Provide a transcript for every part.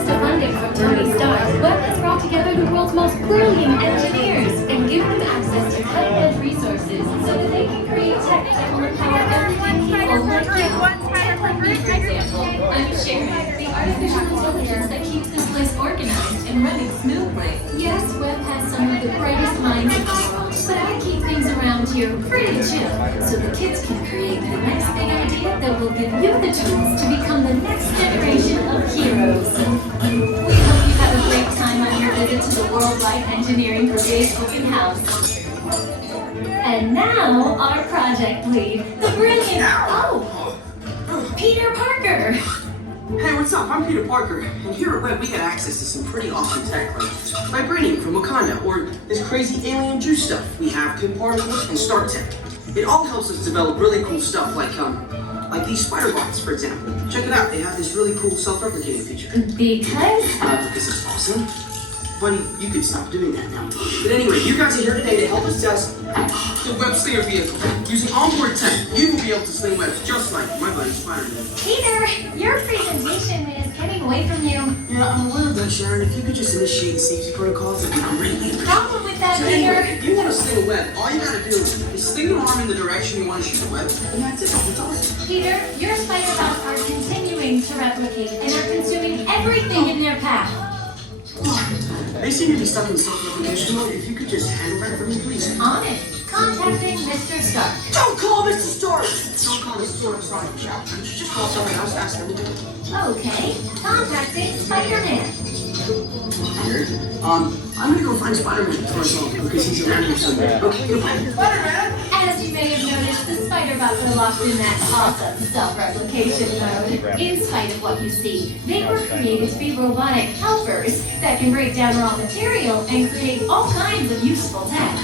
Thanks to funding from Tony Stark, Web has brought together the world's most brilliant engineers and given them access to cutting-edge resources so that they can create tech that will empower everyday people like you. Take like me, for example. I'm Sharon, the artificial intelligence that keeps this place organized and running smoothly. Yes, Web has some of the brightest minds in the world, but I keep things around here pretty chill so the kids can create the next big idea that will give you the tools to become the next generation of heroes. We hope you have a great time on your visit to the Worldwide Engineering Brigade Open House. And now, our project lead, the brilliant, Peter Parker! Hey, what's up? I'm Peter Parker, and here at Web we get access to some pretty awesome tech, like vibranium from Wakanda, or this crazy alien juice stuff. We have pin particles and Stark Tech. It all helps us develop really cool stuff, like these spider bots, for example. Check it out, they have this really cool self-replicating feature. Because it's awesome. Buddy, you could stop doing that now. But anyway, you guys are here today to help us test the web slinger vehicle. Using onboard tech, you will be able to sling webs just like my buddy Spider-Man. Peter, your presentation is getting away from you. Yeah, I'm aware of that, Sharon. If you could just initiate the safety protocols, that'd be great. Problem with that, So Peter? anyway, if you want to sling a web, all you gotta do is sling your arm in the direction you want to shoot the web, and that's it. It's awesome. Peter, your spider bots are continuing to replicate and are consuming everything in their path. They seem to be stuck in self-replication mode. If you could just handle that for me, please. On it. Contacting Mr. Stark. Don't call Mr. Stark! Don't call Mr. Stark, sorry. Just call someone else, ask them to do it. Okay. Contacting Spider-Man. Weird. I'm gonna go find Spider-Man for us all, because he's around here somewhere. Okay, goodbye. Spider-Man! As you may have noticed, the spider bots are locked in that awesome self-replication mode. In spite of what you see, they were created to be robotic helpers that can break down raw material and create all kinds of useful tech.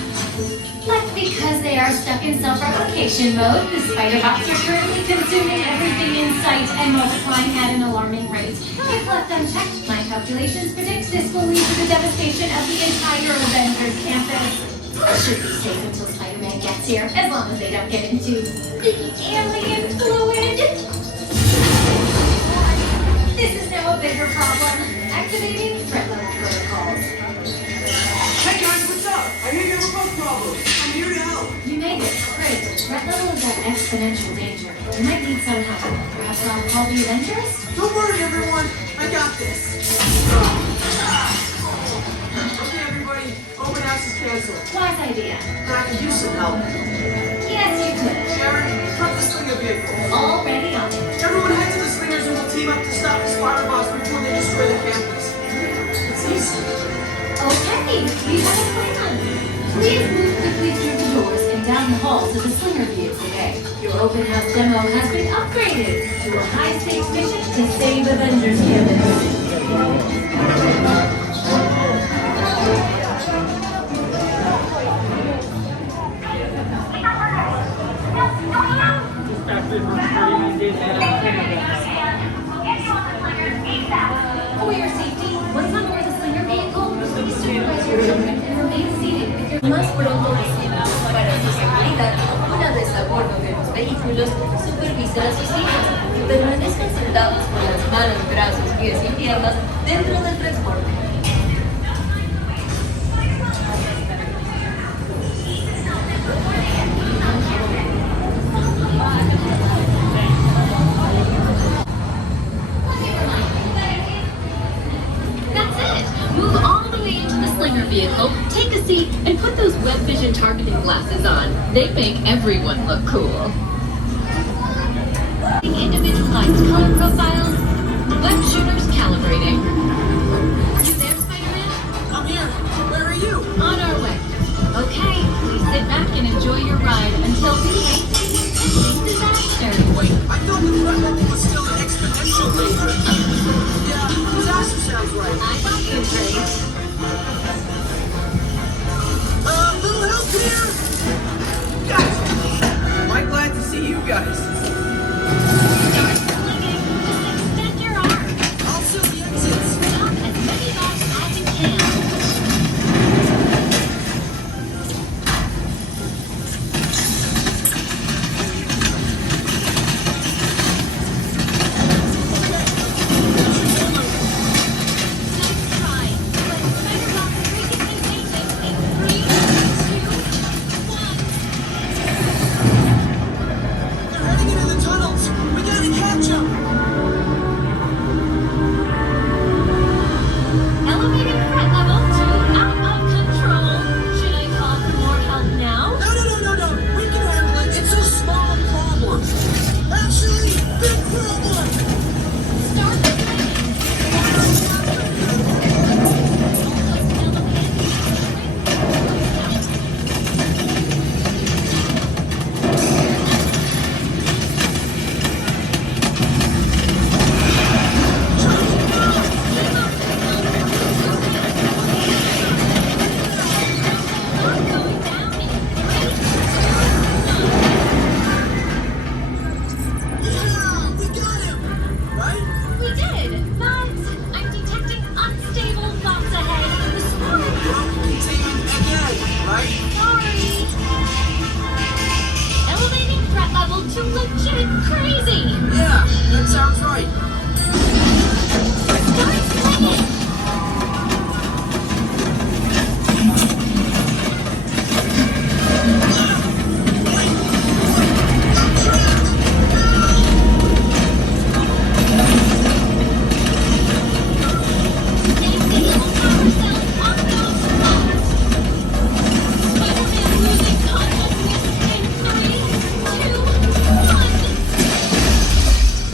But because they are stuck in self-replication mode, the spider bots are currently consuming everything in sight and multiplying at an alarming rate. If left unchecked, my calculations predict this will lead to the devastation of the entire Avengers campus. It should be safe until Spider-Man gets here, as long as they don't get into the alien fluid. This is now a bigger problem. Activating threat level protocols. Hey guys, what's up? I hear you have a bug problem. I'm here to help. You made it. Great. Threat level is at exponential danger. You might need some help. Perhaps I'll call the Avengers? Don't worry, everyone. I got this. Okay, everybody. Open house is canceled. Wise idea. I could use some help. Yes, you could. Sharon, prep the slinger vehicle. Already on it. Everyone head to the slingers and we'll team up to stop the spider bots before they destroy the campus. It's easy. Okay, we have a plan. Please move quickly through the doors and down the hall to the slinger vehicle bay. Your open house demo has been upgraded to a high-stakes mission to save Avengers campus. For your safety, once on board the slinger vehicle, please supervise your children and remain seated with your Más pronto posible. Para su seguridad, una vez a bordo de los vehículos, supervisa a sus hijos. Permanezcan sentados con las manos, brazos, pies y piernas dentro del transporte. That's it! Move all the way into the slinger vehicle, take a seat, and put those web vision targeting glasses on. They make everyone look cool. Individualized color profiles, web shooters calibrating. You there, Spider-Man? I'm here. Where are you? On our way. Okay, please sit back and enjoy your ride until we wait disaster. Wait, I thought the threat level was still an exponential danger. Yeah, disaster sounds right. I thought you were great. Little help here! Guys! Quite glad to see you guys. Start slinging. Just extend your arm. I'll seal the exit. legit crazy! Yeah, that sounds right. Start swinging!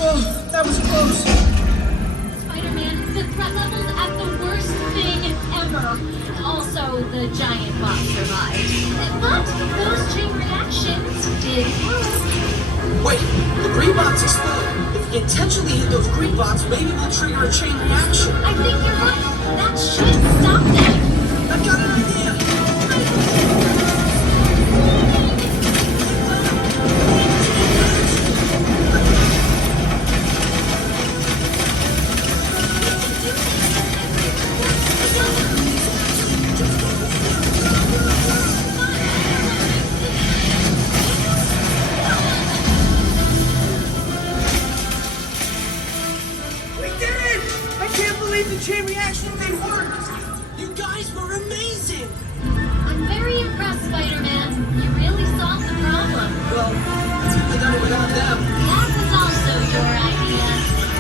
Oh, that was close. Spider-Man, the threat level's at the worst thing ever. Also, the giant bomb survived. But those chain reactions did work. Wait, the green bots exploded. If we intentionally hit those green bots, maybe we'll trigger a chain reaction. I think you're right. That should stop them. I've got an idea. We did it! I can't believe the chain reaction thing worked. You guys were amazing. I'm very impressed, Spider-Man. You really solved the problem. Well, we done it without them. That was also your idea.